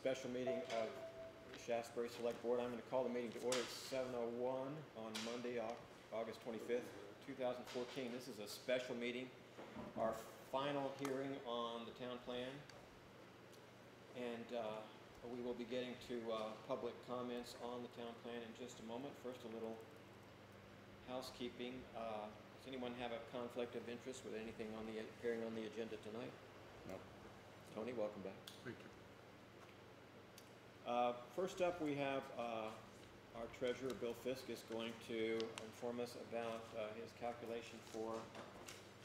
special meeting of the Shaftsbury Select Board. I'm going to call the meeting to order at 7:01 on Monday, August 25th, 2014. This is a special meeting, our final hearing on the town plan, and we will be getting to public comments on the town plan in just a moment. First, a little housekeeping. Does anyone have a conflict of interest with anything on the appearing on the agenda tonight? No. Tony, welcome back. Thank you. First up, we have our treasurer, Bill Fisk, is going to inform us about his calculation for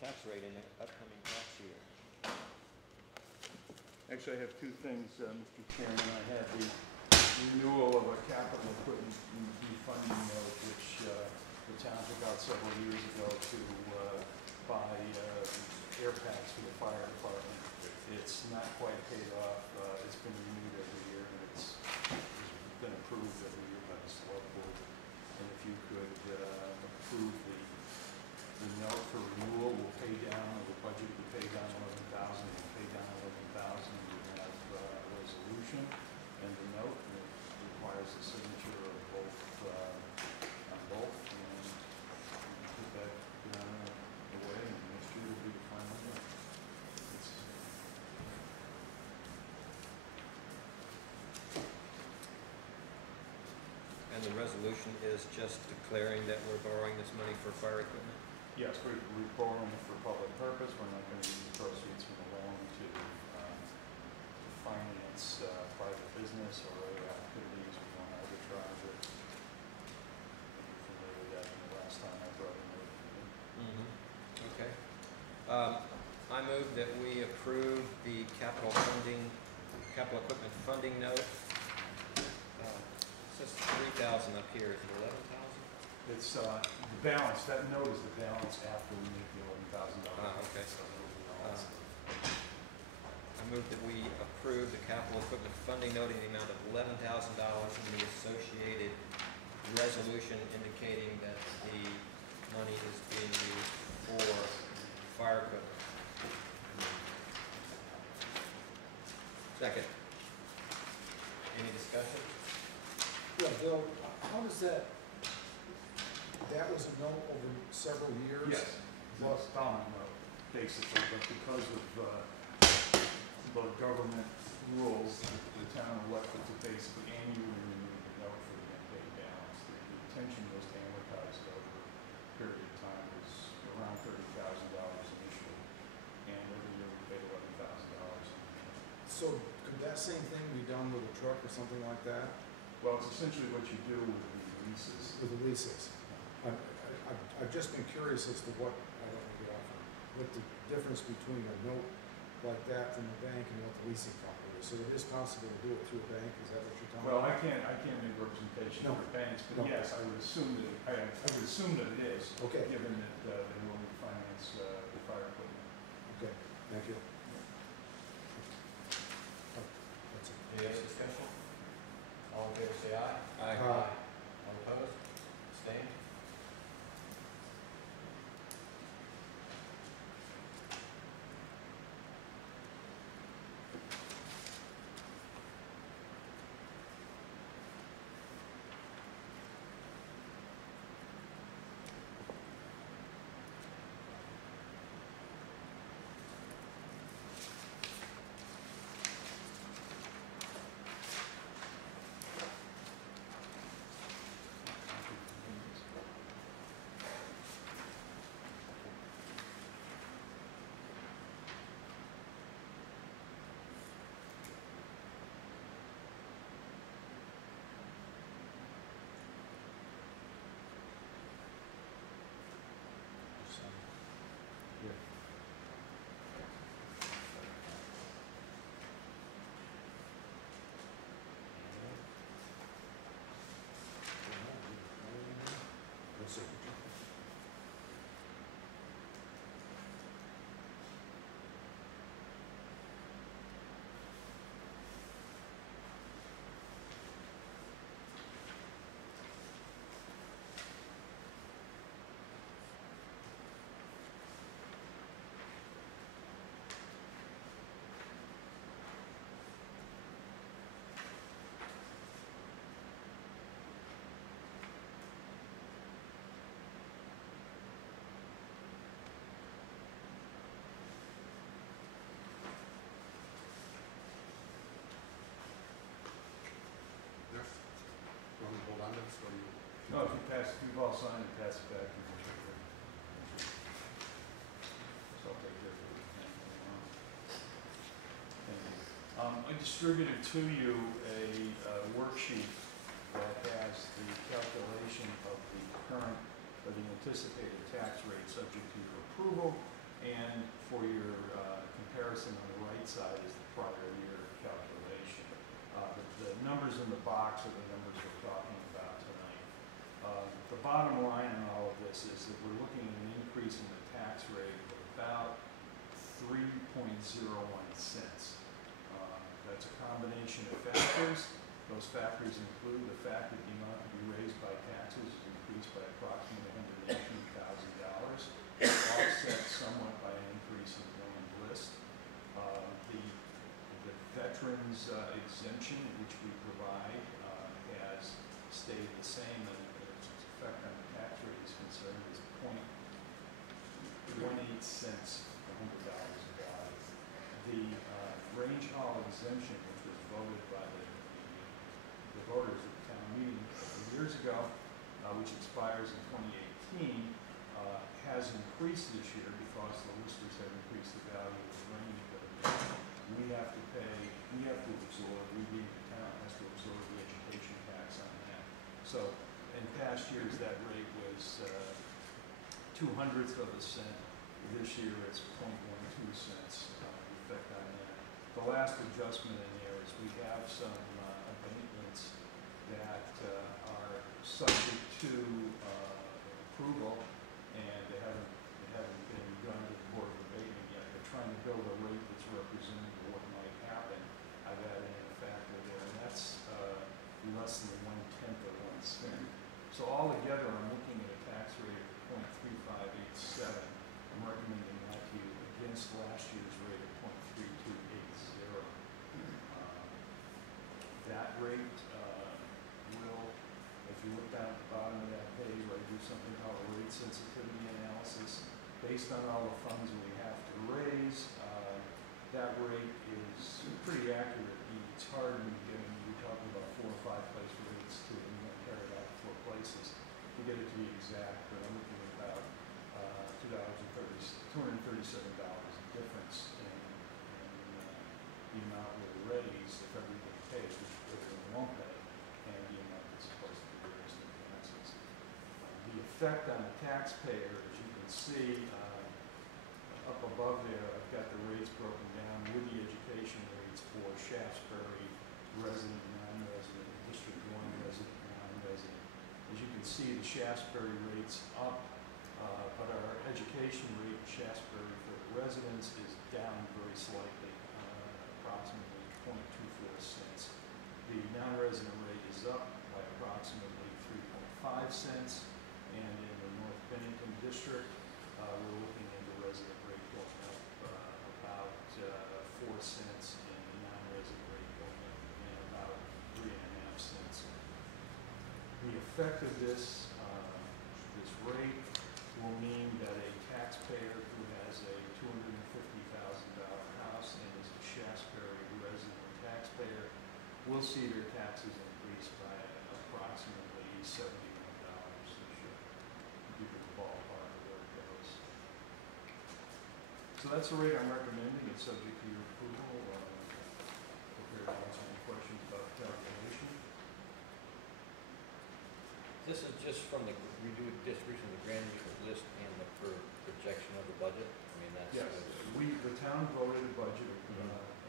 tax rate in the upcoming tax year. Actually, I have two things, Mr. Chairman. I had the renewal of a capital equipment refunding note, which the town took out several years ago to buy air packs for the fire department. It's not quite paid off. It's been renewed every year, and it's been approved every year by the select board. And if you could approve the note for renewal, we'll pay down, the budget will pay down $11,000, we'll pay down $11,000. We have a resolution and the note, and it requires the signature of both, on both, and put that away, and next year will be the final note. And the resolution is just declaring that we're borrowing this money for fire equipment? Yes, we're borrowing it for public purpose. We're not going to use the proceeds from the loan to finance private business or other activities. We want to arbitrage it. You're familiar with that from the last time I brought it up. Okay. I move that we approve the capital equipment funding note. It says 3,000 up here. Is it 11,000? It's the balance. That note is the balance after we make the $11,000. Okay. So I move that we approve the capital equipment funding note in the amount of $11,000 and the associated resolution indicating that the money is being used for fire equipment. Second. Any discussion? Yeah, Bill, how does that was a note over several years? yes, well, it's down basically, but because of the government rules, the town elected to basically annually renew the note for the unpaid balance. The intention was to amortize it over a period of time. It was around $30,000 initially, and every year we paid $11,000. So could that same thing be done with a truck or something like that? Well, it's essentially what you do with the leases. With the leases? I've just been curious as to what, I don't want to get off on, what the difference between a note like that from the bank and what the leasing company is. So it is possible to do it through a bank, is that what you're telling me? Well, I can't make representation for banks, but yes, I would assume that it is. Okay. Given that they're willing to finance the fire equipment. Okay, thank you. That's it. Any other discussion? All in favor say aye. Aye. All opposed? Abstained? No, if you've all signed it, pass it back to the treasurer. So I'll take care of it. Thank you. I distributed to you a worksheet that has the calculation of the current or the anticipated tax rate subject to your approval, and for your comparison on the right side is the prior year calculation. The numbers in the box are the numbers we're talking about tonight. The bottom line in all of this is that we're looking at an increase in the tax rate of about 3.01 cents. That's a combination of factors. Those factors include the fact that the amount to be raised by taxes is increased by approximately $118,000, offset somewhat by an increase in the land list. The veterans exemption, which we provide, has stayed the same, and its effect on the tax rate is concerned is 0.18 cents per $100 of value. The range hall exemption, which was voted by the voters at the town meeting a couple of years ago, which expires in 2018, has increased this year because the listers have increased the value of the range. We have to absorb, we being the town has to absorb the education tax on that. So in past years that rate was 0.02 of a cent. This year it's 0.12 cents effect on that. The last adjustment in there is we have some abatements that are subject to approval, and they haven't been done to the Board of Abatement yet. They're trying to build a rate that's representative of what might happen. I've added in a factor there, and that's less than 1/10 of 1 cent. So altogether, I'm looking at a tax rate of 0.3587. I'm recommending that to you against last year's rate of 0.3280. That rate will, if you look down at the bottom of that page, I do something called a rate sensitivity analysis. Based on all the funds we have to raise, that rate is pretty accurate. It's hard when you're talking about 4 or 5 place rates to carry it out to 4 places to get it to be exact, but I'm looking at about $237 difference in the amount we'll raise if everything pays, which everything won't pay, and the amount that's supposed to be raised in taxes. The effect on the taxpayer, as you can see, up above there, I've got the rates broken down with the education rates for Shaftsbury resident, non-resident, District 1 resident, non-resident. As you can see, the Shaftsbury rate's up, but our education rate in Shaftsbury for the residents is down very slightly, approximately 0.24 cents. The non-resident rate is up by approximately 3.5 cents, and in the North Bennington District, we're looking at the resident rate going up about 4 cents, and the non-resident rate going up in about 3.5 cents. The effect of this rate will mean that a taxpayer who has a $250,000 house and is a Shaftsbury resident taxpayer will see their taxes increase by approximately $71 this year. Give you the ballpark of where it goes. So that's the rate I'm recommending. It's subject to your approval. Prepared to answer any questions about the calculation. This is just from the reviewed distribution of the grand list and the projection of the budget? I mean, that's... Yes, the town voted a budget of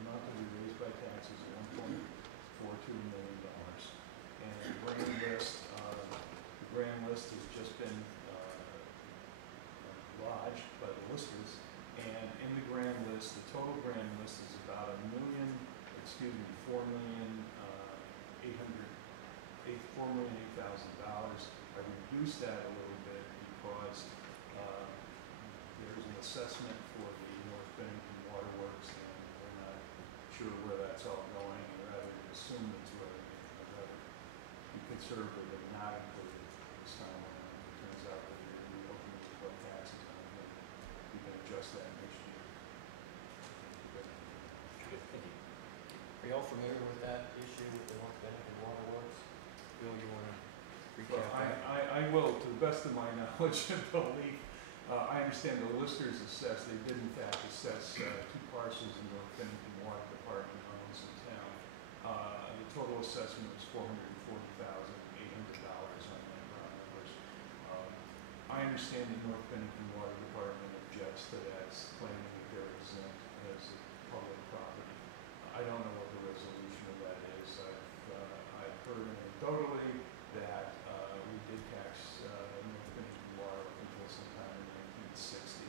amount to be raised by taxes of $1.42 million. And the grand list has just been lodged by the listers. And in the grand list, the total grand list is about $4,008,000. I reduced that a little bit because there's an assessment for the North Bennington Waterworks, and we're not sure where that's all going, and rather than assume it's where I'd rather be conservative and not include it this time around. It turns out that you're going to be ultimately what taxes on it. We can adjust that next year. Good, thank you. Are you all familiar with that issue with the North Bennington Waterworks? Bill, you want to Well, recap that? I will, to the best of my knowledge and belief. I understand the listers assessed, they did in fact assess two parcels in North Bennington Water Department owns in town. The total assessment was $440,800 on that round numbers. I understand the North Bennington Water Department objects to that, claiming that they're exempt as public property. I don't know what the resolution of that is. I've heard anecdotally that we did tax North Bennington Water up until sometime in 1960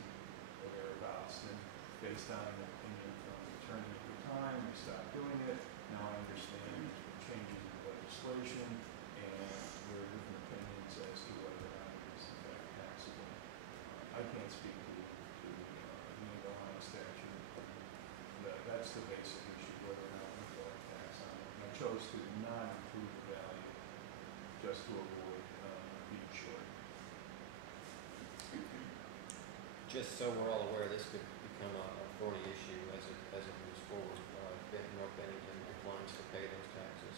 or thereabouts. And based on an opinion from the attorney at the time, we stopped doing it. Now I understand changes in legislation and there are different opinions as to whether or not it is in fact taxable. I can't speak to the Ohio statute. That's the basic issue, whether or not we collect tax on it. And I chose to not include the value just to avoid being short. Just so we're all aware, this could become a thorny issue as it moves forward. North Bennington declines to pay those taxes.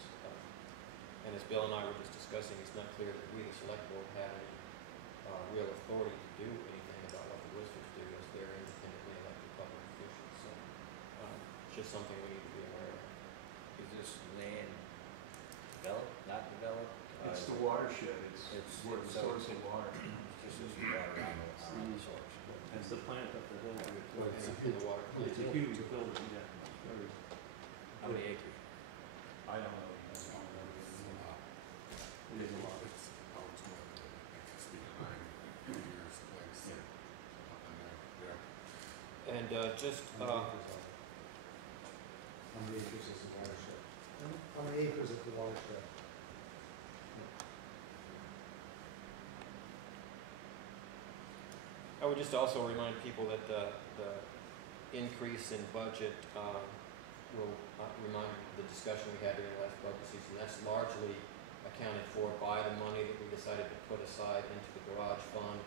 And as Bill and I were just discussing, it's not clear that we, the select board, have any real authority to do anything about what the listers do as they're independently elected public officials. So it's just something we need to be aware of. Is this land developed, not developed? It's the watershed, it's where the so source of water. Just as water on the source. It's the plant up the hill. Well, It's in the water. a huge building, yeah. How many acres? I don't know. It is a lot. It's more than it's behind years place. Yeah. Up in there, yeah. And just, How many acres is the watershed? How many acres is the watershed? I would just also remind people that the increase in budget will remind the discussion we had during the last budget season. That's largely accounted for by the money that we decided to put aside into the garage fund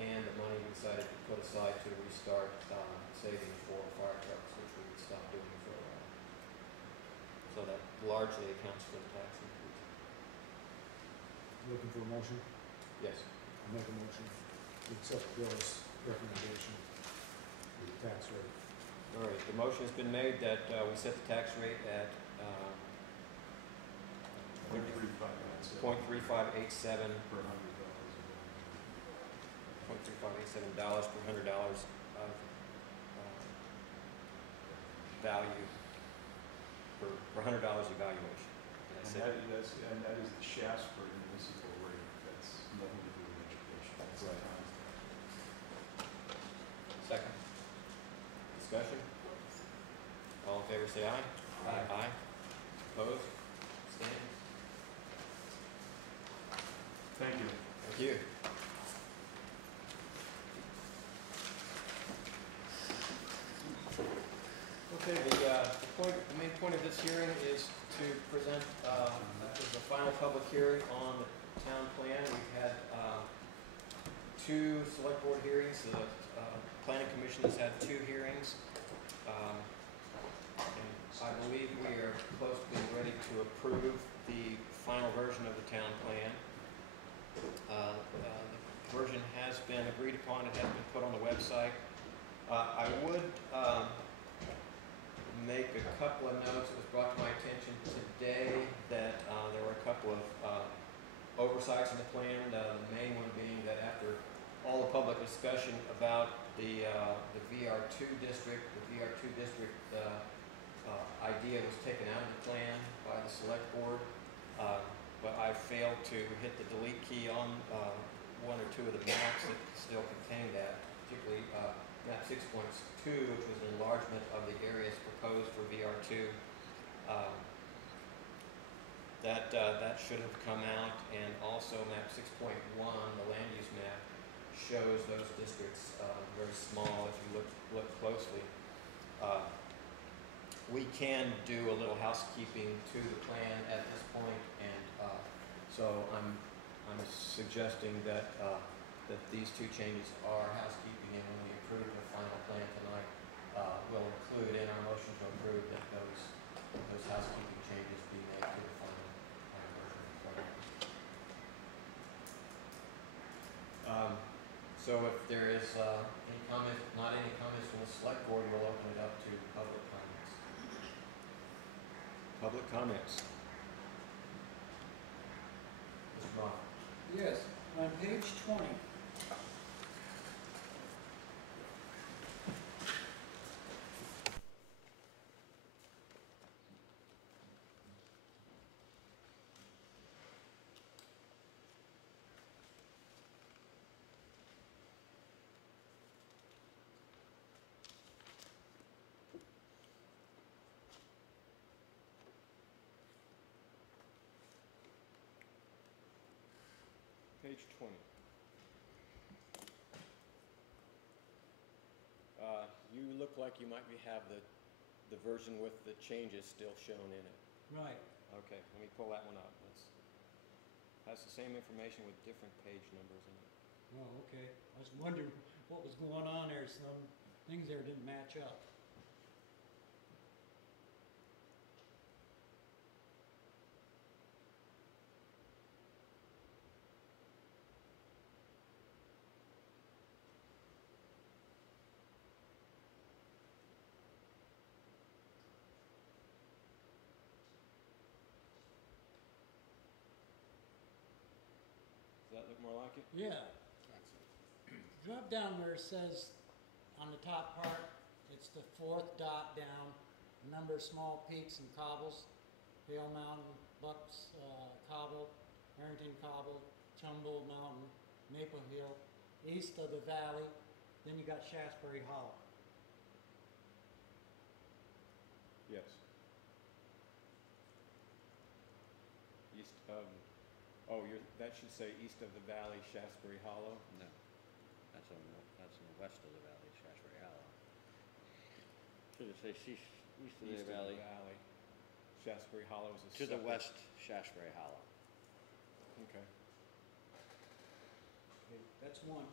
and the money we decided to put aside to restart saving for fire trucks, which we would stop doing for a while. So that largely accounts for the tax increase. Looking for a motion? Yes. I'll make a motion to accept Bill's recommendation for the tax rate. All right, the motion has been made that we set the tax rate at 0.3587 per $100. $0.3587 per $100 of value per $100 evaluation. Did I say that? And that is the Shaftsbury municipal rate. That's nothing to do with education. That's Right. not- Second. Discussion? All in favor say aye. Aye. Aye. Opposed? Abstained? Thank you. Thank you. Okay, the main point of this hearing is to present, the final public hearing on the town plan. We've had, two select board hearings. The, planning commission has had two hearings. And I believe we are close to being ready to approve the final version of the town plan. The version has been agreed upon, it has been put on the website. I would make a couple of notes. It was brought to my attention today that there were a couple of oversights in the plan. The main one being that after all the public discussion about the VR2 district, the VR2 district idea was taken out of the plan by the select board. But I failed to hit the delete key on one or two of the maps that still contain that, particularly map 6.2, which was an enlargement of the areas proposed for VR2. That should have come out, and also map 6.1, the land use map, shows those districts very small if you look closely. We can do a little housekeeping to the plan at this point, and so I'm suggesting that that these two changes are housekeeping, and when we approve the final plan tonight, we'll include in our motion to approve that those housekeeping changes be made to the final version of the plan. So if there is any comment, not any comments from the select board, we'll open it up to public comments. Public comments. Mr. Moffett. Yes, on page 20. Page 20. You look like you might have the version with the changes still shown in it. Right. Okay, let me pull that one up. Has the same information with different page numbers in it. Oh, okay. I was wondering what was going on there. Some things there didn't match up. Does that look more like it? Yeah. Drop down where it says on the top part, it's the fourth dot down, number of small peaks and cobbles, Hale Mountain, Bucks Cobble, Harrington Cobble, Trumbull Mountain, Maple Hill, east of the valley, then you got Shaftsbury Hollow. Yes. East of, that should say east of the valley, Shaftsbury Hollow. No, that's in the west of the valley, Shaftsbury Hollow. Should it say east of the valley? Shaftsbury Hollow is a To the separate- west, Shaftsbury Hollow. Okay. Okay, that's one.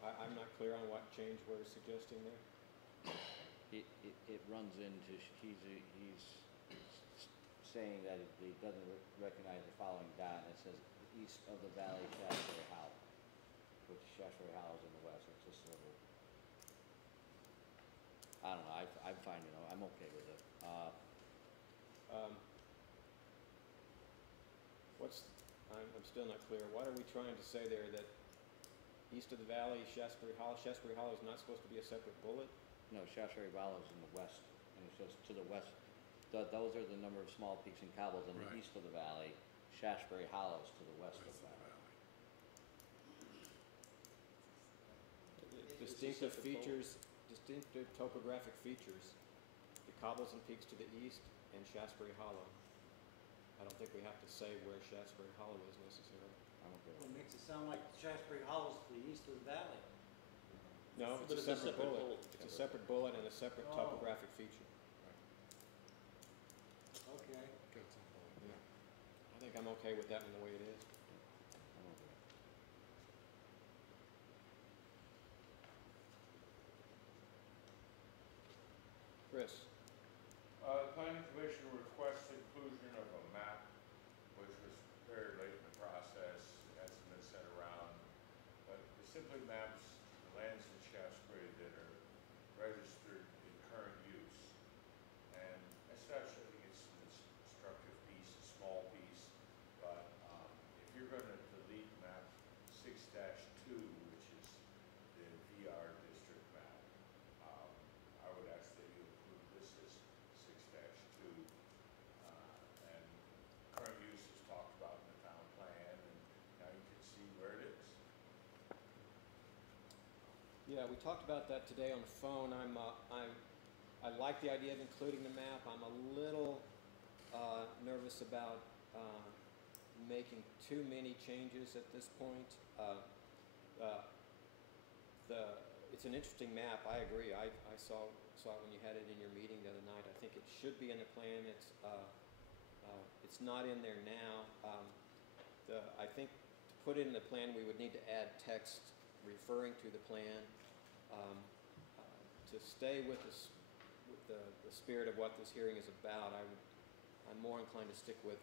I'm not clear on what change we're suggesting there. It runs into, he's saying that he doesn't recognize the following dot. It says east of the valley, Shaftsbury Hollow, which Shaftsbury Hollow is in the west. It's just a little, I don't know, I'm fine, I'm okay with it. I'm still not clear. What are we trying to say there, that east of the valley, Shaftsbury Hollow is not supposed to be a separate bullet? No, Shaftsbury Hollow is in the west, and it says to the west. Those are the number of small peaks and cobbles in the Right. east of the valley. Shaftsbury Hollow is to the west of the valley. Distinctive features, distinctive topographic features, the cobbles and peaks to the east and Shaftsbury Hollow. I don't think we have to say where Shaftsbury Hollow is necessarily. I'm okay Well, with it makes it sound like Shaftsbury Hollow's to the east of the valley. No, But it's a separate bullet. It's a separate bullet and a separate Oh. topographic feature. Okay. I think I'm okay with that one the way it is. I'm okay. Chris? The planning commission requested inclusion of a map, which was very late in the process, hasn't been sent around. But it simply maps the lands in Shaftsbury that are registered in current use. And as such, I think it's an instructive piece, a small piece. But if you're gonna delete map 6-2, which is the VR district map, I would ask that you include this as 6-2. And current use is talked about in the town plan, and now you can see where it is. Yeah, we talked about that today on the phone. I like the idea of including the map. I'm a little nervous about making too many changes at this point. It's an interesting map. I agree. I saw it when you had it in your meeting the other night. I think it should be in the plan. It's not in there now. I think to put it in the plan, we would need to add text referring to the plan. To stay with the spirit of what this hearing is about, I'm more inclined to stick with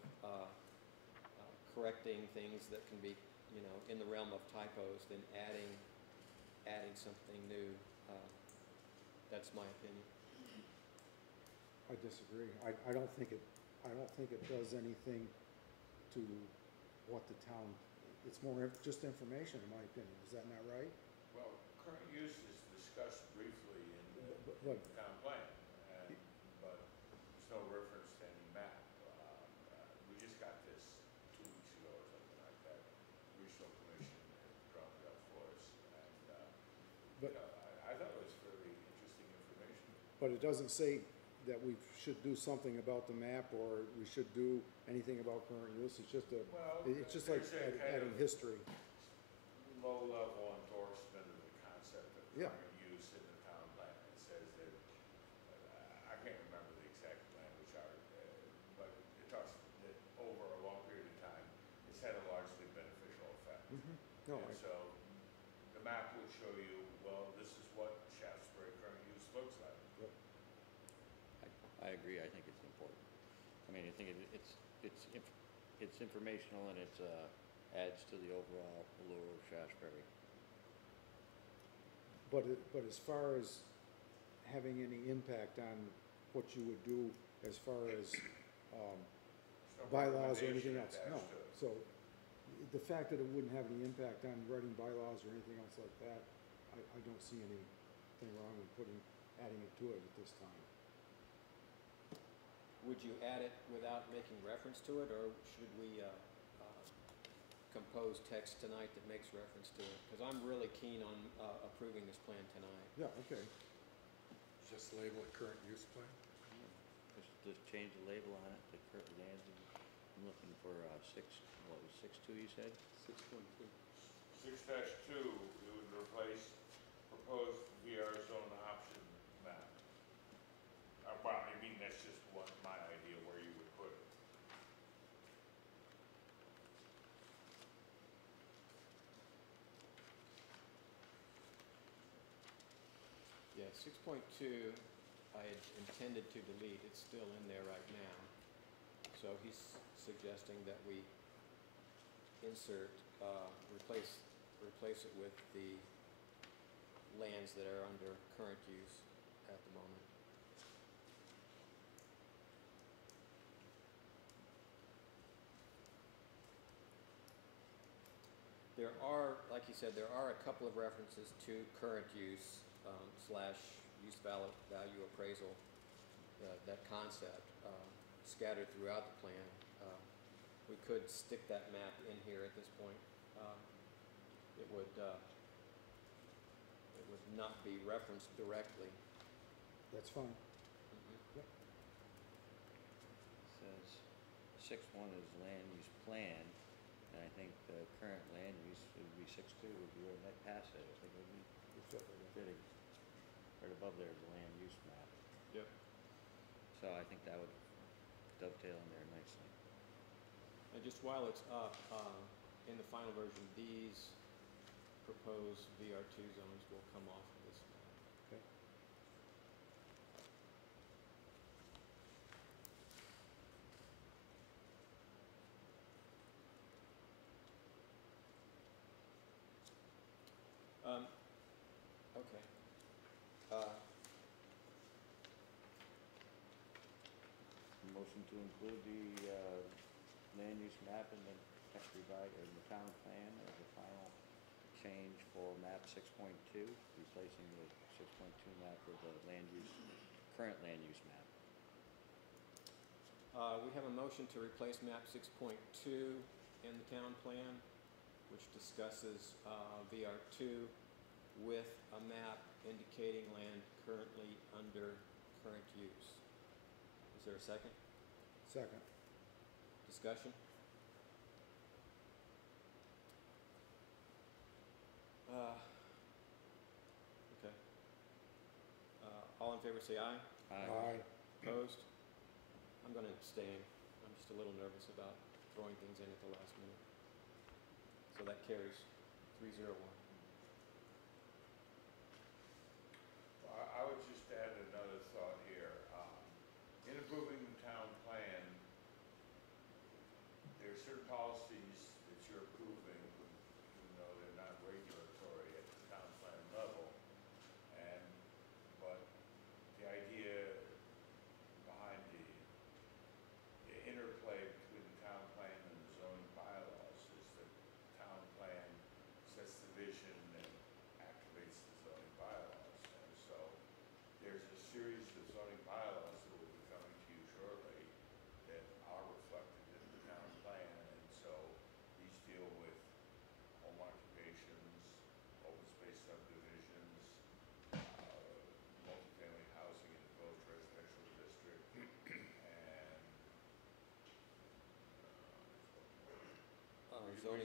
correcting things that can be, you know, in the realm of typos than adding something new. That's my opinion. I disagree. I don't think it does anything to what the town, it's more just information, in my opinion. Is that not right? Well, current use is discussed briefly in But- the town plan, but there's no reference to any map. We just got this 2 weeks ago or something like that. Regional Commission dropped it up for us, and, But- you know, I thought it was fairly interesting information. But it doesn't say that we should do something about the map or we should do anything about current use. It's just Well, it's just like there's a kind adding of history. low-level endorsement of the concept of Yeah. current use in the town plan. It says that, I can't remember the exact language, but it talks that over a long period of time, it's had a largely beneficial effect. No, And so the map would show you, well, this is what Shaftsbury current use looks like. I agree, I think it's important. I mean, I think it's informational and it's, adds to the overall allure of Shaftsbury. but as far as having any impact on what you would do as far as There's no bylaws or recommendation anything else, no. attached to it. So the fact that it wouldn't have any impact on writing bylaws or anything else like that, I don't see anything wrong with adding it to it at this time. Would you add it without making reference to it, or should we compose text tonight that makes reference to it? Because I'm really keen on approving this plan tonight. Yeah, okay. Just label it current use plan? Just change the label on it to current land use. I'm looking for, what was 6.2 you said? 6.2. 6-2, it would replace proposed VR zone option map. Well, I mean, that's just my idea where you would put it. Yeah, 6.2, I had intended to delete. It's still in there right now. So he's suggesting that we insert, replace it with the lands that are under current use at the moment. There are, like you said, there are a couple of references to current use slash use value appraisal, that concept, scattered throughout the plan. We could stick that map in here at this point. It would not be referenced directly. That's fine. Mhm. Yep. Says 6.1 is land use plan, and I think the current land use would be 6.2 would be where that pass it. I think it would be We'll fit right in. fitting. Right above there is the land use map. Yep. So I think that would dovetail in there nicely. And just while it's up, in the final version, these proposed VR2 zones will come off of this map. Okay. Okay. Motion to include the land use map in the text revise, or the town plan as the final change for map 6.2, replacing the 6.2 map with the current land use map. We have a motion to replace map 6.2 in the town plan, which discusses VR2 with a map indicating land currently under current use. Is there a second? Second. Discussion? Okay. All in favor say aye. Aye. Opposed? I'm going to abstain. I'm just a little nervous about throwing things in at the last minute. So that carries 3-0-1. I would just add another thought here. In approving the town plan, there are certain policies that you're approving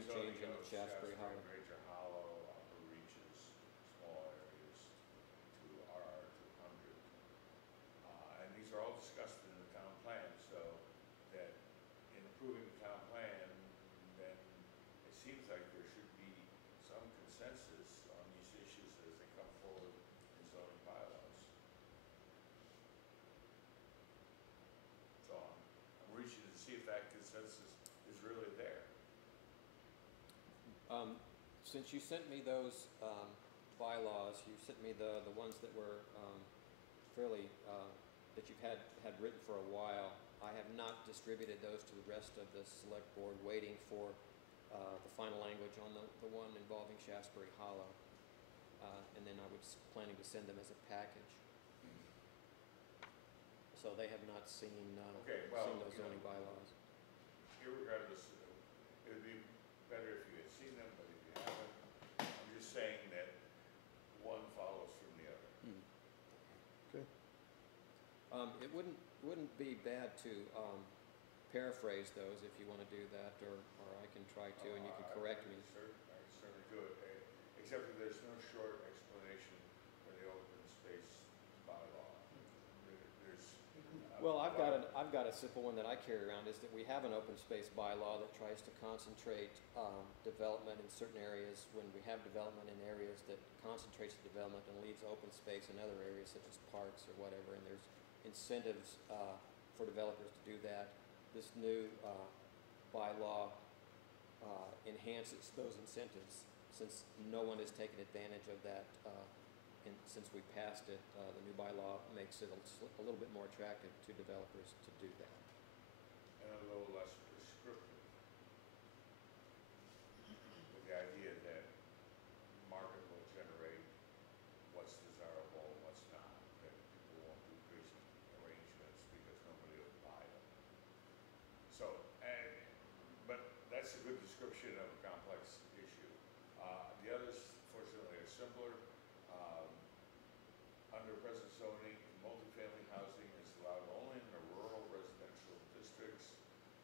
zoning change in the Shaftsbury Hollow. Major Hollow, upper reaches, small areas to RR 200. And these are all discussed in the town plan, so that in approving the town plan, then it seems like there should be some consensus on these issues as they come forward in zoning bylaws. So I'm reaching to see if that consensus is really there. Since you sent me those bylaws, you sent me the ones that were fairly, that you've had written for a while. I have not distributed those to the rest of the select board, waiting for the final language on the one involving Shaftsbury Hollow. And then I was planning to send them as a package. So they have not seen, Okay, well, seen those zoning bylaws. Irregardless, it would be better if you had seen them, but if you haven't, I'm just saying that one follows from the other. Okay. It wouldn't be bad to paraphrase those if you want to do that, or I can try to, and you can correct me. I can certainly do it, except that there's no short explanation for the open space bylaw. There's. Well, I've got a simple one that I carry around, is that we have an open space bylaw that tries to concentrate development in certain areas when we have development in areas that concentrates the development and leaves open space in other areas such as parks or whatever, and there's incentives for developers to do that. This new bylaw enhances those incentives, since no one has taken advantage of that. And since we passed it, the new bylaw makes it a little bit more attractive to developers to do that. And a little less prescriptive. With the idea that market will generate what's desirable and what's not, that people won't do crazy arrangements because nobody will buy them. So, but that's a good description of a complex issue. The others, fortunately, are simpler. Under present zoning, multifamily housing is allowed only in the rural residential districts.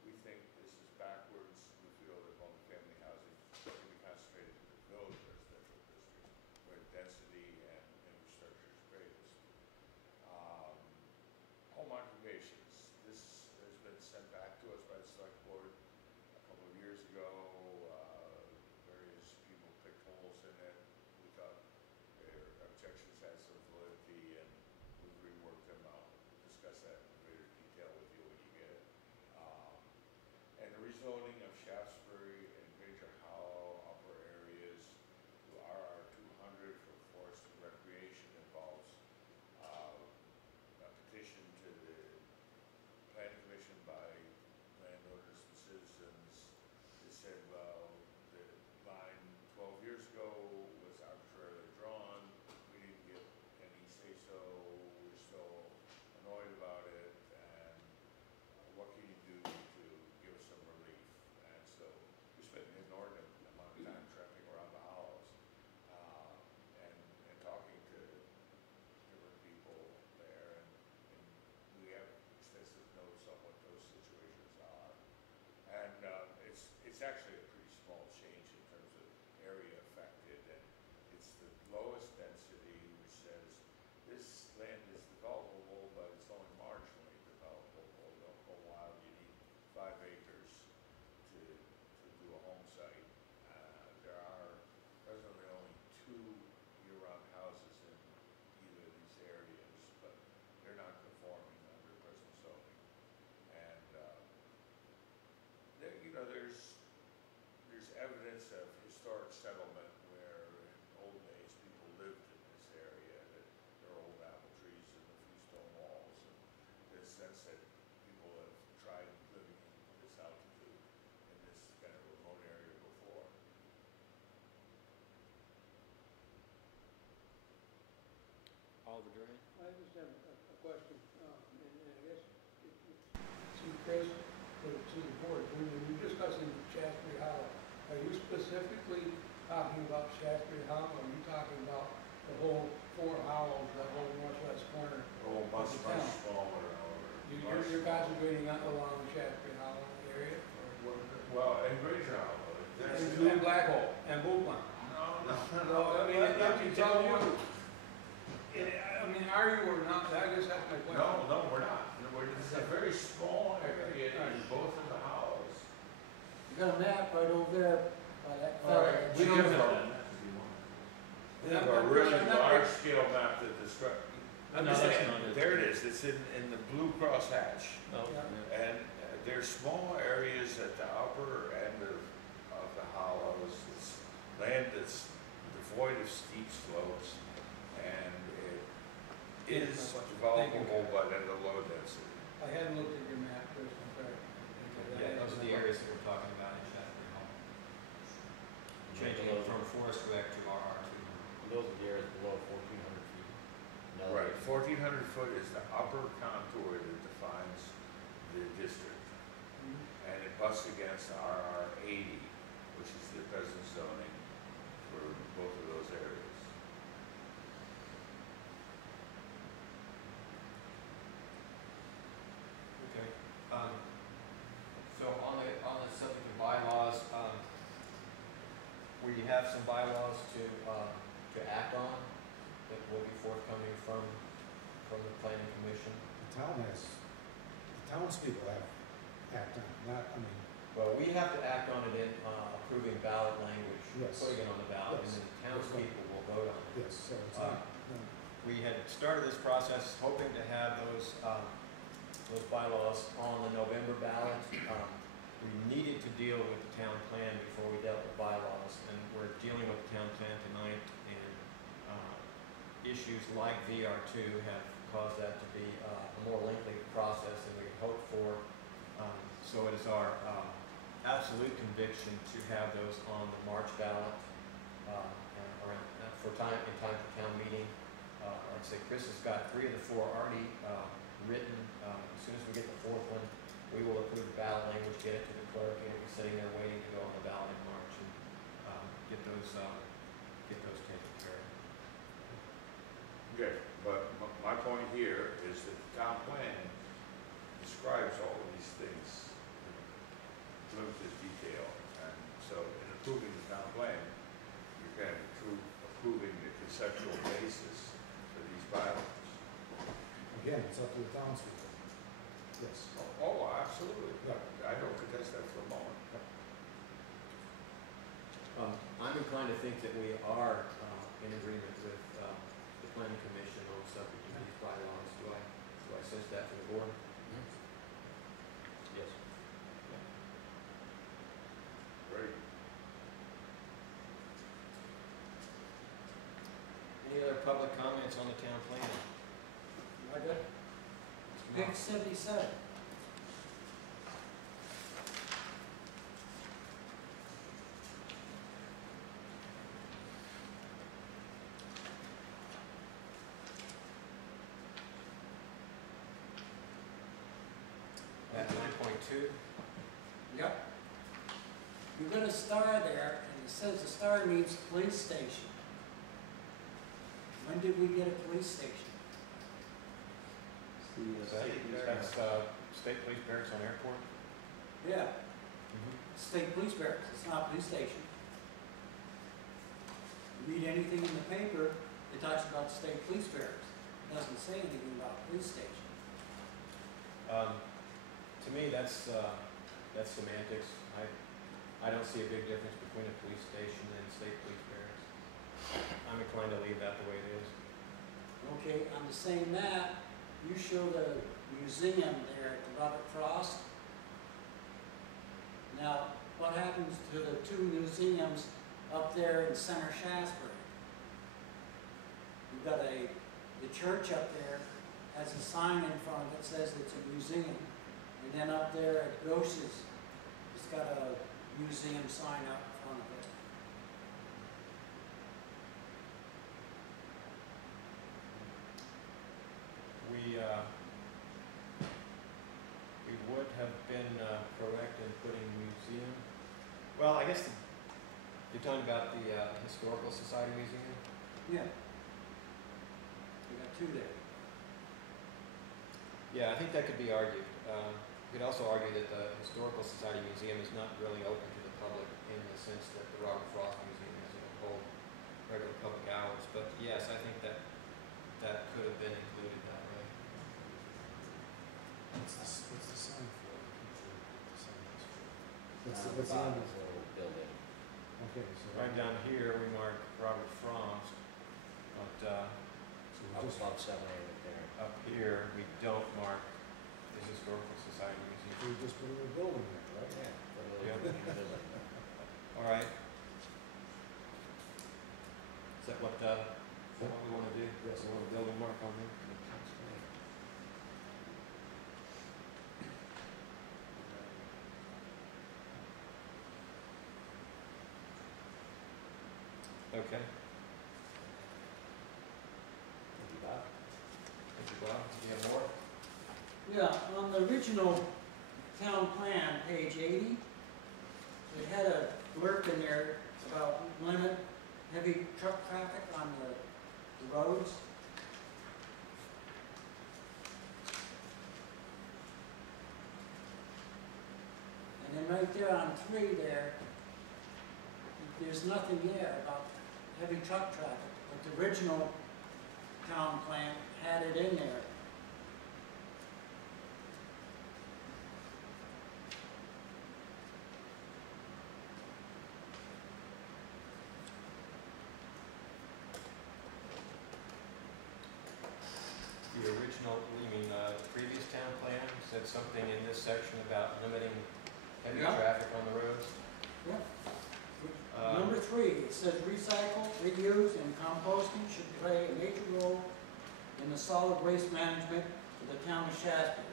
We think this is backwards. We feel that multifamily housing can be concentrated in the village residential districts where density and infrastructure is greatest. Home occupations. This has been sent back to us by the select board a couple of years ago. Various people picked holes in it. We thought their objections had some validity, and we've reworked them out. We'll discuss that in greater detail with you when you get it. And the rezoning of Shaftsbury and Major Hollow upper areas to RR 200 for forest and recreation involves a petition to the planning commission by landowners and citizens. They said, well, the line 12 years ago was arbitrarily drawn. We didn't get any say-so. We're still annoyed about it. And what can you do to give us some relief? And so we spent an inordinate amount of time tramping around the hollows and talking to different people there. And we have extensive notes on what those situations are. And it's actually a pretty small change in terms of area affected, and it's the lowest density, which says this land is developable, but it's only marginally developable. Don't go wild, you need 5 acres to do a home site. There are presently only 2 year-round houses in either of these areas, but they're not conforming under present zoning. And there's evidence of historic settlement where in old days people lived in this area, that there are old apple trees and a few stone walls, and this sense that people have tried living in this altitude in this kind of remote area before. Oliver Duran? I just have a question, and I guess to Chris, to the board, when you're discussing Shaftsbury Hollow, are you specifically talking about Shaftsbury Hollow, or are you talking about the whole 4 hollows, that whole northwest corner? Oh, much smaller. You're concentrating along the Shaftsbury Hollow area? Or? Well, in Greater Hollow, in And Blackhole, and Blue Plant. No, No, I mean, I can tell you, I mean, are you or not, I guess that's my question. no, we're not. This is a very small area in both of the hollows. You got a map right over there by that All fellow. right, that we shows have it. a- We have a really large scale map that describes. No, that's not it. There it is, it's in the blue cross hatch. No. Yeah. And there's small areas at the upper end of the hollows. It's land that's devoid of steep slopes, and it is developable, but at a low density. I hadn't looked at your map, Chris, I'm sorry. Yeah, those are the areas that we're talking about in Shaftsbury Hall. Changing it from forest rec to RR2. Those are the areas below 1,400 feet. No, Right, 1,400 foot is the upper contour that defines the district. Mhm. And it busts against RR 80, which is the present zoning for both of those areas. Okay. So on the subject of bylaws, we have some bylaws to act on that will be forthcoming from the planning commission. The townspeople have act on it, not, I mean, Well, we have to act on it in approving ballot language, Yes. putting it on the ballot, and Yes. then the townspeople will vote on it. yes, so it's Uh, not, no. We had started this process hoping to have those bylaws on the November ballot. We needed to deal with the town plan before we dealt with bylaws, and we're dealing with the town plan tonight, and issues like VR2 have caused that to be a more lengthy process than we had hoped for. So it is our absolute conviction to have those on the March ballot and around, in time for town meeting. Like I say, Chris has got 3 of the 4 already written. As soon as we get the 4th one, we will approve the ballot language, get it to the clerk, and it'll be sitting there waiting to go on the ballot in March and get those taken care of. Okay, but my point here is that the town plan describes all of these things in limited detail. And so in approving the town plan, you're kind of approving the conceptual basis for these bylaws. Again, it's up to the townspeople. Yes. Oh, absolutely. Right. I don't contest that for a moment. I'm inclined to think that we are in agreement with the planning commission on the subject of these bylaws. Do I sense that from the board? Yes. Great. Any other public comments on the town plan? Am I good? Page 77. At 9.2? Yep. You've got a star there, and it says the star means police station. When did we get a police station? That's state police barracks on airport? Yeah, state police barracks, it's not a police station. You read anything in the paper, it talks about the state police barracks. It doesn't say anything about police station. To me, that's semantics. I don't see a big difference between a police station and state police barracks. I'm inclined to leave that the way it is. Okay, on the same map, you show the museum there at the Robert Frost. Now, what happens to the 2 museums up there in center Shaftsbury? You've got the church up there has a sign in front of it that says it's a museum. And then up there at Goshes, it's got a museum sign out in front of it. We would have been correct in putting museum. Well, I guess you're talking about the Historical Society Museum? Yeah. We got 2 there. Yeah, I think that could be argued. You could also argue that the Historical Society Museum is not really open to the public in the sense that the Robert Frost Museum doesn't hold regular public hours, but yes, I think that could have been included that way. What's the sign for? The sign is for. What's Down the, what's the bottom end? is a little building. Okay, so. Right down here, we mark Robert Frost, but So we Up just, above 7 right there. up here, we don't mark the Historical Society Museum. we just put in a building there, right? Yeah. The little Yeah. building. All right. Is that what we want to do? Yes. We want a building mark on there? That's great. Okay. Thank you, Bob. Thank you, Bob. Do you have more? Yeah, on the original town plan, page 80, it had a blurb in there about limit heavy truck traffic on the roads. And then right there on 3 there, there's nothing there about heavy truck traffic, but the original town plan had it in there. The original, you mean the previous town plan said something in this section about limiting heavy Yeah. traffic on the roads? Yeah. Um, Number 3, it says recycle, reuse, and composting should play a major role in the solid waste management of the town of Shaftsbury.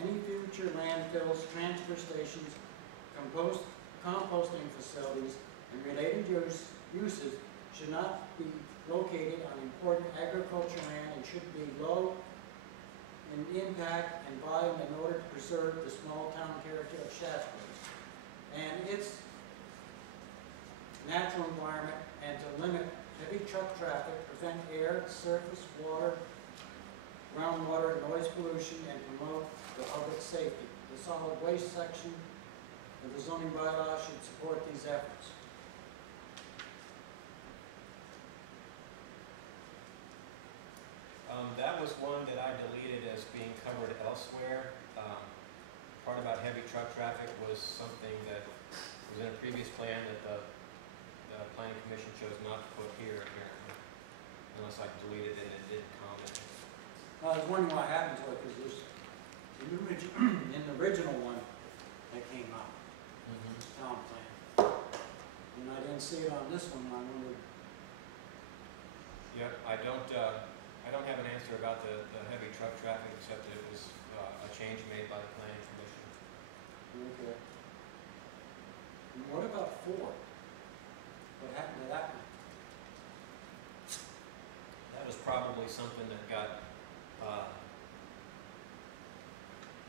Any future landfills, transfer stations, composting facilities, and related uses should not be located on important agricultural land and should be low in impact and volume in order to preserve the small town character of Shaftsbury and its natural environment, and to limit heavy truck traffic, prevent air, surface, water, groundwater, noise pollution, and promote the public safety. The solid waste section of the zoning bylaw should support these efforts. That was one that I deleted as being covered elsewhere. Part about heavy truck traffic was something that was in a previous plan that the planning commission chose not to put here apparently. Unless I deleted it and it didn't comment. I was wondering what happened to it, because there's, in the original one that came out, town plan, and I didn't see it on this one, I wondered. Yep, I don't have an answer about the heavy truck traffic, except that it was a change made by the planning commission. Okay. And what about 4? What happened to that one? That was probably something that got,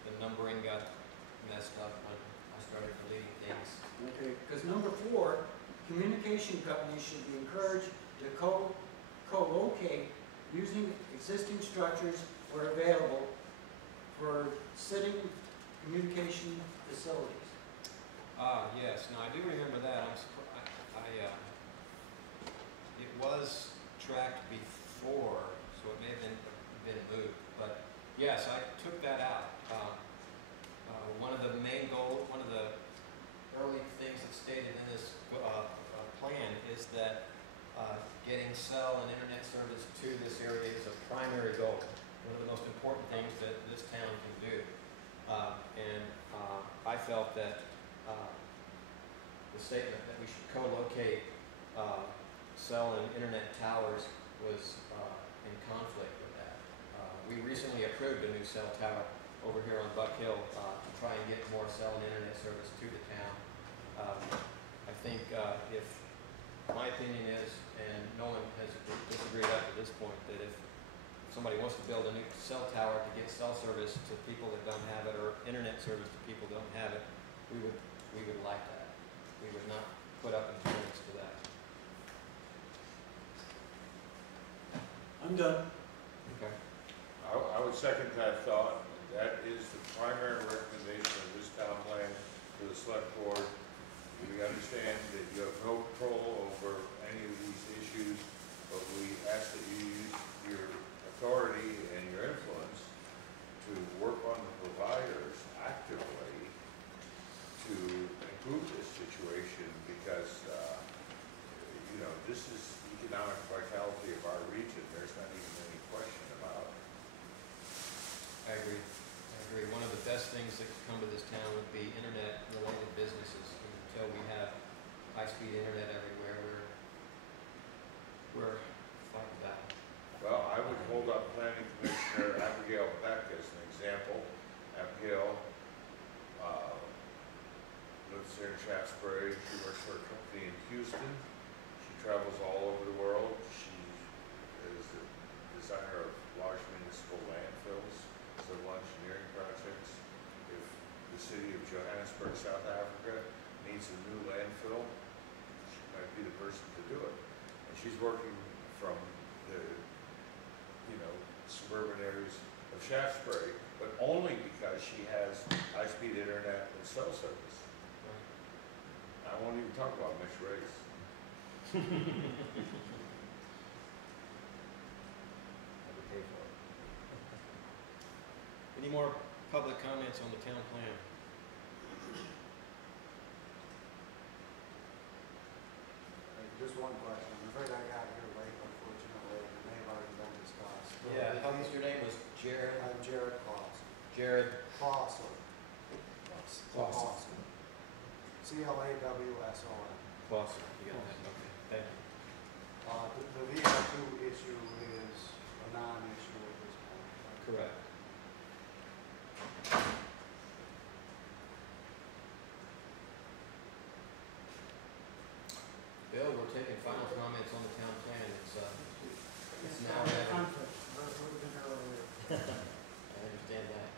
the numbering got messed up when I started deleting things. Okay, because number 4, communication companies should be encouraged to co-locate using existing structures where available for sitting communication facilities. Yes, no, I do remember that. It was tracked before, so it may have been moved, but yes, I took that out. One of the main goals, one of the early things that's stated in this plan is that getting cell and internet service to this area is a primary goal. One of the most important things that this town can do. And I felt that the statement that we should co-locate cell and internet towers was in conflict with that. We recently approved a new cell tower over here on Buck Hill to try and get more cell and internet service to the town. I think if my opinion is, and no one has disagreed up to this point, that if somebody wants to build a new cell tower to get cell service to people that don't have it, or internet service to people that don't have it, we would like that. We would not put up impediments to that. I'm done. Okay. I would second that thought. That is the primary recommendation of this town plan to the select board. We got this is economic vitality of our region, there's not even any question about it. I agree. I agree. One of the best things that could come to this town would be internet-related businesses. And until we have high-speed internet everywhere, we're fighting that. Well, I would hold up Planning Commissioner Abigail Beck as an example. Abigail lives here in Shaftsbury. She works for a company in Houston. She travels all over the world. She is the designer of large municipal landfills, civil engineering projects. If the city of Johannesburg, South Africa needs a new landfill, she might be the person to do it. And she's working from the suburban areas of Shaftsbury, but only because she has high-speed internet and cell service. I won't even talk about Mitch Race. I would pay for it. Any more public comments on the town plan? Just one question. I'm afraid I got here late, unfortunately, and it may have already been discussed. But Yeah, how was your name? Was Jared? I'm Jared Clausen. Jared Clausen. Clausen. C-L-A-W-S-O-N. Clausen. You got that? Okay, thank you. The VR2 issue is a non-issue at this point. Correct. Bill, we're taking final comments on the town plan. It's now ready. Conflict, would have been earlier. I understand that.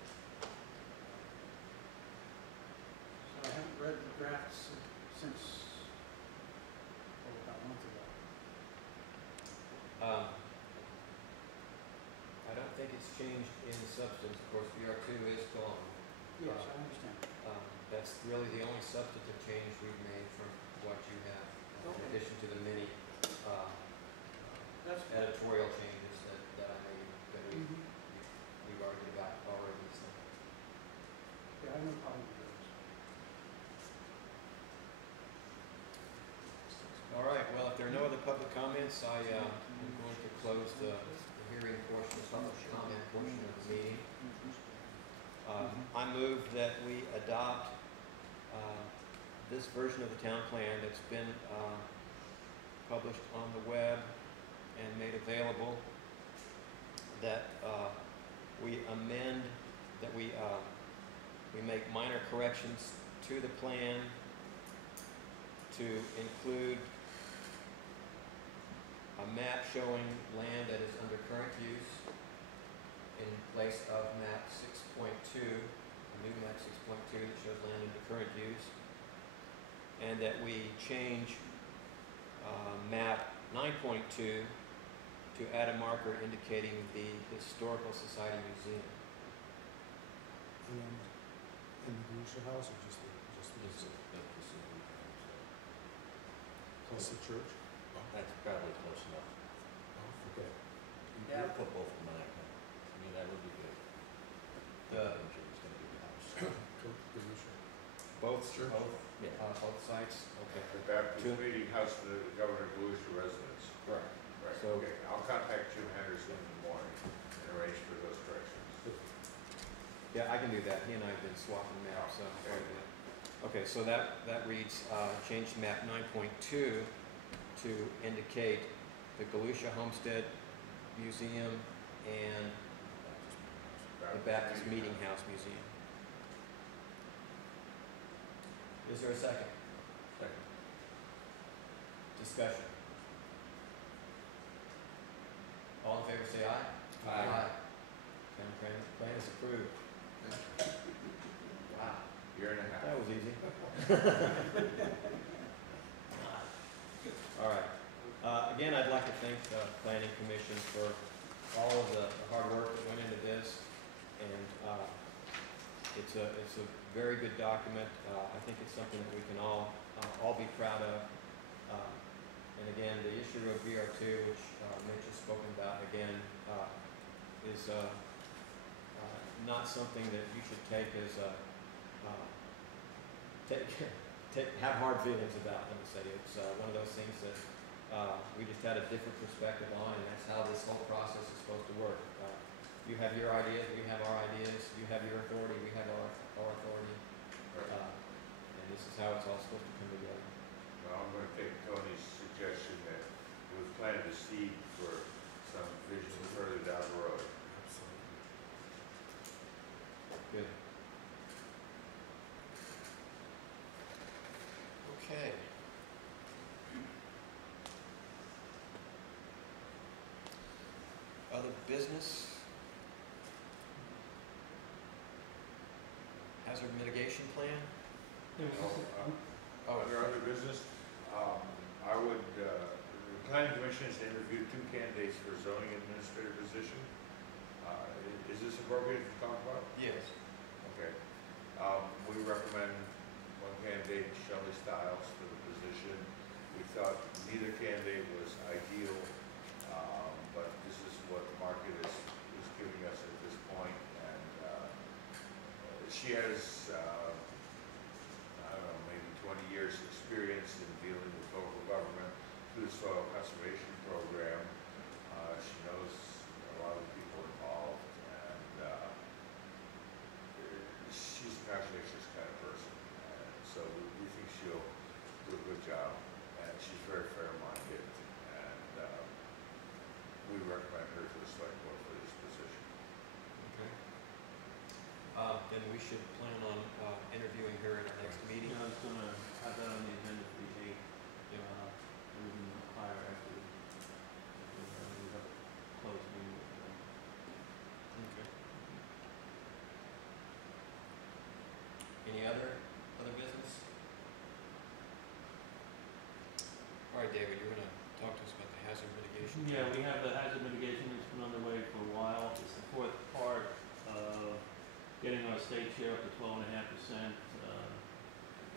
So I haven't read the drafts since, about a month ago. I don't think it's changed in substance. Of course, VR2 is gone. Yes, I understand. That's really the only substantive change we've made from what you have, in Okay. addition to the many That's good. editorial changes that I made, that Mhm. we've argued about already. So. Yeah, I have no problem with those. All right, well, if there are no other public comments, I'm going to close the hearing portion, the public comment portion of the meeting. I move that we adopt this version of the town plan that's been published on the web and made available, that we amend, that we make minor corrections to the plan to include a map showing land that is under current use in place of map 6.2, a new map 6.2 that shows land under current use, and that we change map 9.2 to add a marker indicating the Historical Society Museum. And in the Galusha house, or just the plus the church? That's probably close enough. Okay. Yeah. We'll put both of them in there. I mean, that would be good. I'm sure it's gonna be the house. Galusha. Both? Sure. Both sites? Okay. The Baptist Two. Meeting House for the Governor Volusia residents. Right. Right, So- okay. I'll contact Jim Henderson in the morning and arrange for those corrections. Yeah, I can do that. He and I have been swapping maps quite a bit. Okay, so that reads, change map 9.2 to indicate the Galusha Homestead Museum and the Baptist Meeting House Museum. Is there a second? Second. Discussion. All in favor say aye. Aye. Town plan is approved. Wow, Year and a half. that was easy. All right. Again, I'd like to thank the Planning Commission for all of the hard work that went into this. And it's a very good document. I think it's something that we can all be proud of. And again, the issue of VR2, which Mitch has spoken about again, is not something that you should take as have hard feelings about. Let me say it's one of those things that We just had a different perspective on it, and that's how this whole process is supposed to work. You have your ideas, we have our ideas, you have your authority, we have our authority. And this is how it's all supposed to come together. Well, I'm gonna take Tony's suggestion that we've planted the seed for some vision further down the road. Good. Okay. Other business? Hazard mitigation plan? Under other business, I would, the planning commission has interviewed 2 candidates for zoning administrator position. Is this appropriate to talk about? Yes. Okay. We recommend one candidate, Shelley Stiles, for the position. We thought neither candidate was ideal, but this is what the market is giving us at this point. And she has, I don't know, maybe 20 years' experience in dealing with local government through the soil conservation program. She knows a lot of the people involved, and she's a conscientious kind of person. And so we think she'll do a good job, and she's very fair-minded, and we recommend her to the select board for this position. Okay. Then we should plan on interviewing her at our next meeting. Yeah, I was gonna have that on the agenda for the 8th. We can hire after we have a closed meeting with them. Okay. Any other business? All right, David, you're gonna talk to us about the hazard mitigation. Yeah, we have the hazard mitigation that's been underway for a while. It's the 4th part of getting our state share up to 12.5%.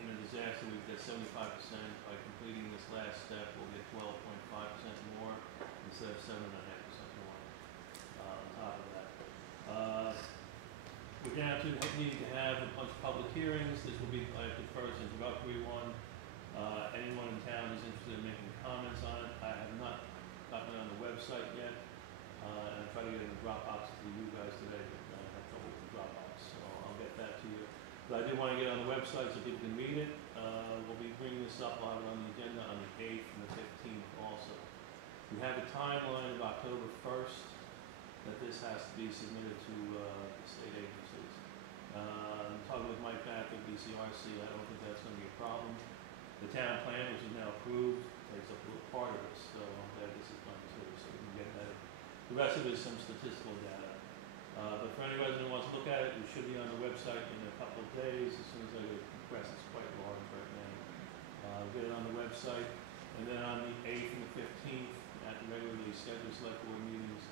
In a disaster, we get 75%. By completing this last step, we'll get 12.5% more instead of 7.5% more on top of that. We're down to needing to have a bunch of public hearings. This will be like the first introductory one. Anyone in town is interested in making comments on it. I have not gotten it on the website yet. And I tried to get it in the Dropbox to you guys today, but I have trouble with the Dropbox, so I'll get that to you. But I do want to get it on the website so people can read it. We'll be bringing this up, I'll have it on the agenda on the 8th and the 15th also. We have a timeline of October 1st that this has to be submitted to the state agencies. Talking with Mike back at BCRC, I don't think that's going to be a problem. The town plan, which is now approved, takes up a little part of it, so I'm glad this is done too, so we can get that. The rest of it is some statistical data. But for any resident who wants to look at it, it should be on the website in a couple of days. As soon as I get it compressed, it's quite large right now. Get it on the website. And then on the 8th and the 15th, at the regularly scheduled select board meetings,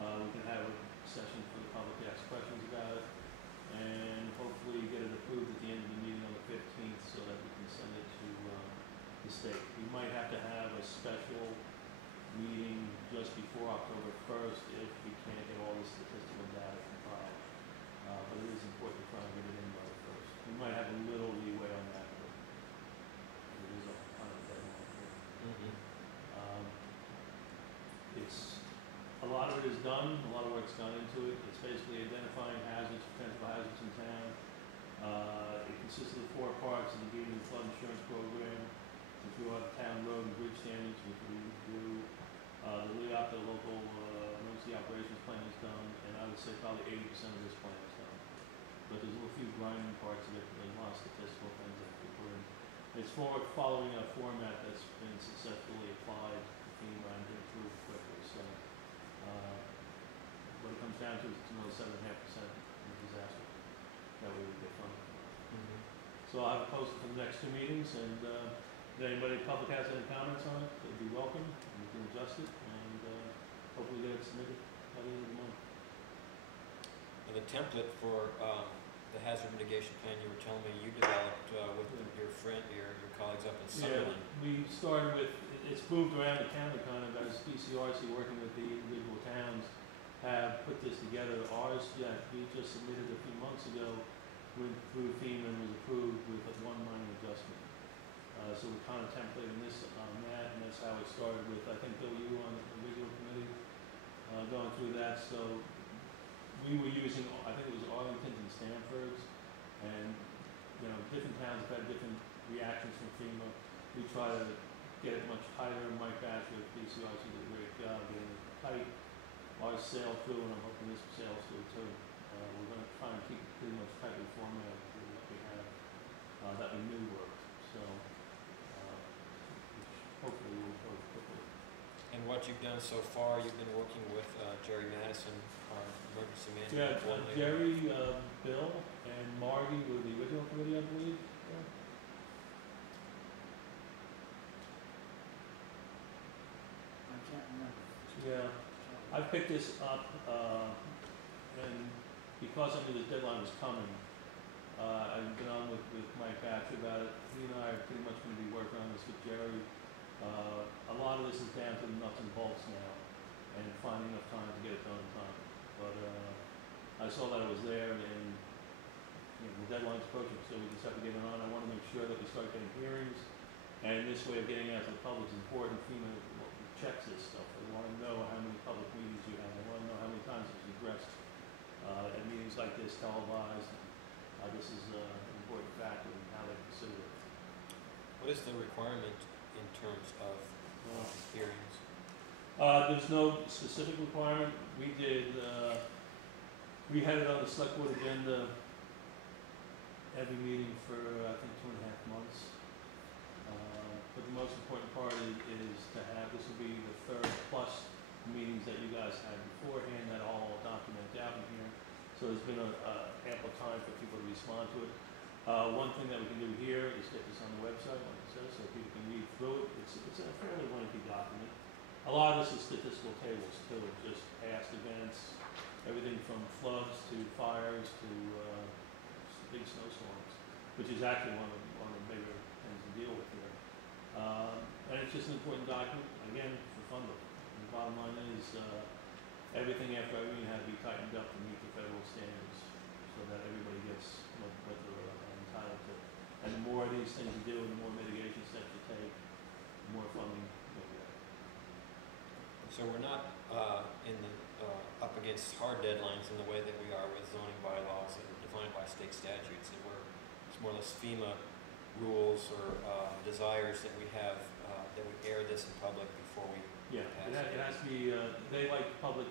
we can have a session for the public to ask questions about it. And hopefully get it approved at the end of the meeting on the 15th so that we can send it to the state. We might have to have a special meeting just before October 1st if we can't get all the statistical data compiled. But it is important to try and get it in by the 1st. We might have a little leeway on that, but it is on a deadline here. It's, a lot of it is done, a lot of work's gone into it. It's basically identifying hazards, potential hazards in town. It consists of the 4 parts of the beginning flood insurance program, which we have town road and bridge standards, which we do. The LEOP, the local emergency operations plan is done, and I would say probably 80% of this plan is done. But there's a few grinding parts of it, there's a lot of statistical things that we put in. It's following a format that's been successfully applied to FEMA and been approved quickly. So what it comes down to is it's another 7.5% in the disaster that we would get funded for. So I'll have it posted for the next 2 meetings, and if anybody public has any comments on it, they'd be welcome, and we can adjust it, and hopefully get it submitted by the end of the month. And the template for the hazard mitigation plan you were telling me you developed with your friend, your colleagues up in Sunderland. Yeah, we started with, it's moved around the county kind of as BCRC working with the individual towns have put this together. Ours, yeah, we just submitted a few months ago through FEMA and was approved with 1 minor adjustment. So we're kind of templating this on that, and that's how it started with, I think, Bill, you were on the original committee, going through that. So we were using, I think it was Arlington's and Stanford's, and, you know, different towns have had different reactions from FEMA. We try to get it much tighter. Mike Bash with DCRC did a great job getting it tight. Ours sailed through, and I'm hoping this sails through too. We're gonna try and keep it pretty much tightly formatted to what we have, that we knew worked, so, which hopefully will go quickly. And what you've done so far, you've been working with Jerry Madison, our emergency Yeah, management coordinator. Jerry, Bill, and Marty were the original committee, I believe. I can't remember. Yeah, I picked this up, and because I knew the deadline was coming, I've been on with Mike Batch about it. He and I are pretty much gonna be working on this with Jerry. A lot of this is down to the nuts and bolts now, and finding enough time to get it done in time. But, I saw that it was there, and, you know, the deadline's approaching, so we just have to get it on. I wanna make sure that we start getting hearings, and this way of getting out to the public is important. FEMA checks this stuff. They wanna know how many public meetings you have. They wanna know how many times it's addressed, at meetings like this, televised. This is, an important factor in how they consider it. What is the requirement in terms of hearings? There's no specific requirement. We did, we had it on the select board agenda every meeting for, I think, 2.5 months. But the most important part is to have, this will be the third plus meetings that you guys had beforehand, that all documented out in here. So there's been ample time for people to respond to it. One thing that we can do here is get this on the website, like it says, so people can read through it. It's a fairly lengthy document. A lot of this is statistical tables too, just past events, everything from floods to fires to big snowstorms, which is actually one of the bigger things to deal with here. And it's just an important document, again, for funding. And the bottom line is, everything after Irene had to be tightened up to meet the federal standards, so that everybody gets what they're entitled to. And the more of these things you do, and the more mitigation steps you take, the more funding you'll get. So we're not up against hard deadlines in the way that we are with zoning bylaws that are defined by state statutes. It's more or less FEMA rules or desires that we have, that we air this in public before we pass It has to be, they like public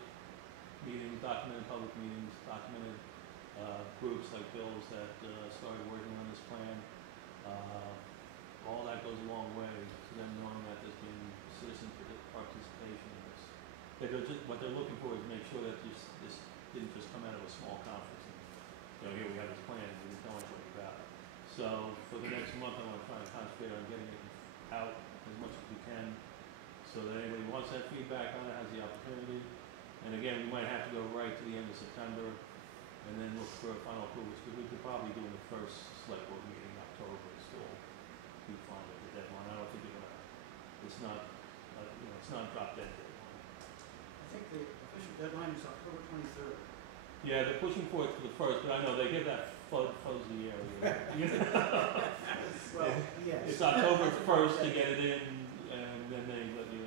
meetings, documented public meetings, documented groups like Bill's that started working on this plan. All that goes a long way to them knowing that there's been citizen participation in this. What they're looking for is make sure that this didn't just come out of a small conference. And, you know, here we have this plan and we didn't tell anybody about it. So for the next month, I want to try and concentrate on getting it out as much as we can, so that anybody who wants that feedback on it has the opportunity. And again, we might have to go right to the end of September and then look for a final approval, because we could probably do the first select board meeting in October and still be fine with the deadline. I don't think you're gonna, it's not, it's not a drop dead deadline. I think the official deadline is October 23rd. Yeah, they're pushing for it to the first, but I know they give that fuzzy area. Well, yes. It's October 1st to get it in, and then they let you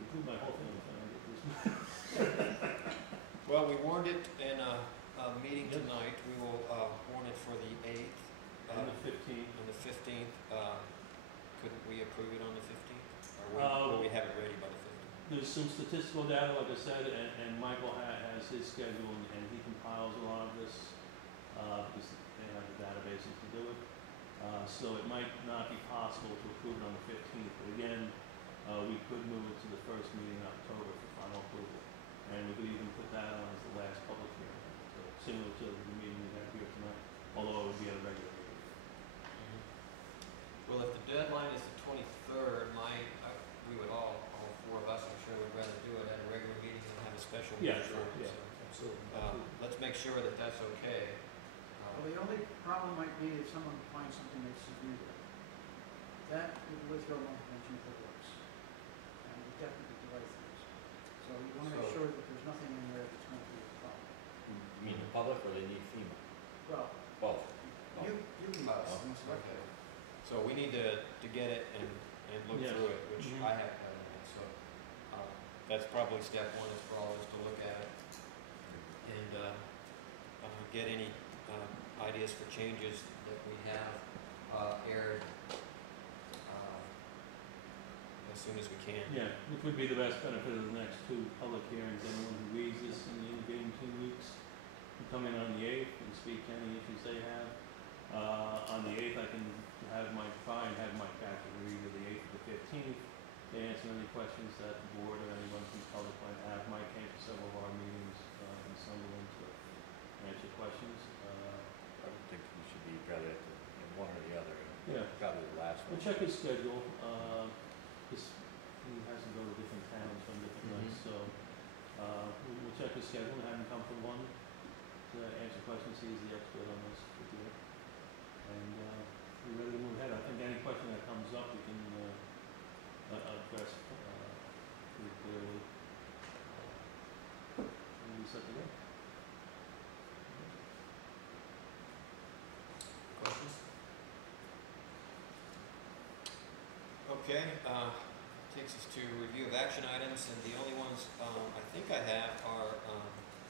include my whole thing. Well, we warned it in a meeting tonight. We will warn it for the 8th. And the 15th. And the 15th. Couldn't we approve it on the 15th? Or will we have it ready by the 15th? There's some statistical data, like I said, and Michael has his schedule, and he compiles a lot of this, because they have the databases to do it. So it might not be possible to approve it on the 15th, but again, we could move it to the first meeting in October for final approval. And we could even put that on as the last public hearing, so similar to the meeting we had here tonight, although it would be a regular meeting. Well, if the deadline is the 23rd, we would all four of us, I'm sure would rather do it at a regular meeting than have a special meeting. Yeah, sure, yeah. Absolutely. Let's make sure that that's okay. Well, the only problem might be if someone finds something that's severe. That would withdraw my convention if it works. And it would definitely delay things. So you want to make sure that there's nothing in there that's going to be a problem. You mean the public, or they need FEMA? Well, Both. you can Oh, select okay. it. So we need to get it and look Yes. through it, which Mhm. I haven't done yet, so, that's probably step one, is for all of us to look at it and, get any, ideas for changes that we have, aired, as soon as we can. Yeah, which would be the best benefit of the next two public hearings. Anyone who reads this in the intervening 2 weeks can come in on the 8th and speak to any issues they have. On the 8th, I can have Mike back to read either the 8th or the 15th to answer any questions that the board or anyone from the public might have. Mike came to several of our meetings in Sunderland to answer questions. I would think we should be rather in one or the other, Yeah. probably the last We'll one. check his schedule. He has to go to different towns on different Mhm. nights, so we'll check his schedule and have him come for one to answer questions. He's the expert on this with you. And we're ready to move ahead. I think any question that comes up, we can address pretty clearly. And we set to go. Questions? Okay, takes us to review of action items, and the only ones, I think I have are,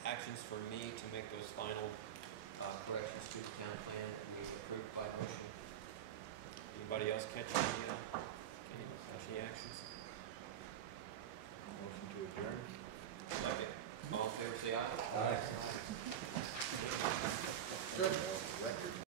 actions for me to make those final, corrections to the town plan that we approved by motion. Anybody else catch any actions? Motion to adjourn? Second. All in favor, say aye. Aye. Record.